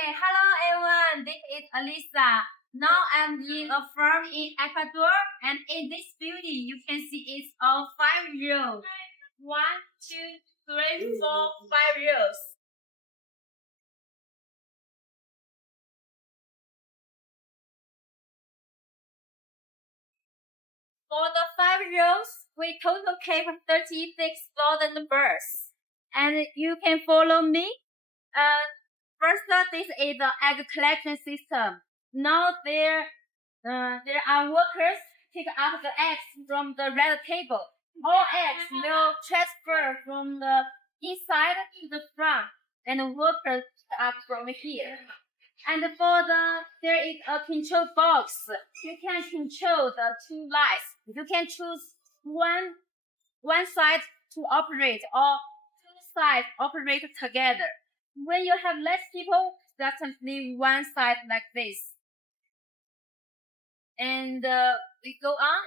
Okay, hello everyone. This is Alisa. Now I'm in a farm in Ecuador, and in this building you can see it's all 5 rows. 1, 2, 3, 4, 5 rows. For the 5 rows, we total keep 36,000 birds. And you can follow me. First, this is the egg collection system. Now there are workers pick up the eggs from the red table. All eggs will transfer from the inside to the front, and workers pick up from here. And there is a control box. You can control the two lights. You can choose one side to operate, or two sides operate together. When you have less people, just leave one side like this. And we go on.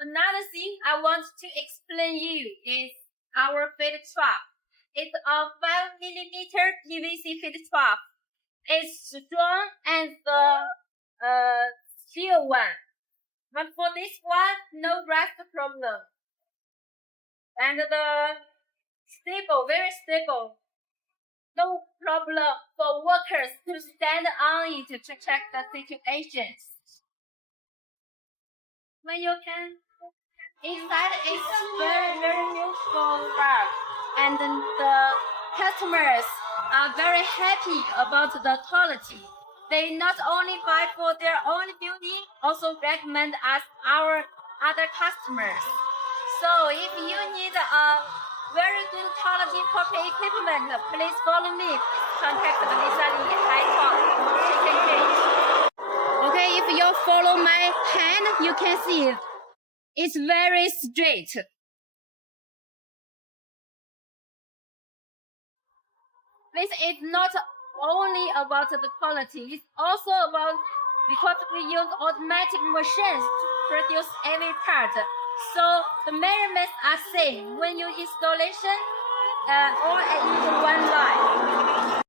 Another thing I want to explain you is our feed trap. It's a 5mm PVC feed trap. It's strong and the steel one. But for this one, no rust problem. And the stable, very stable. No problem for workers to stand on it to check the situations. When you can, inside is very, very useful bar, and the customers are very happy about the quality. They not only buy for their own building, also recommend us our other customers. So if you need a very good quality property equipment, please follow me. Contact Alisa in HIGHTOP chicken cage. Okay, if you follow my hand, you can see it. It's very straight. This is not only about the quality, it's also about because we use automatic machines to produce every part. So the measurements are same when you installation or in one line.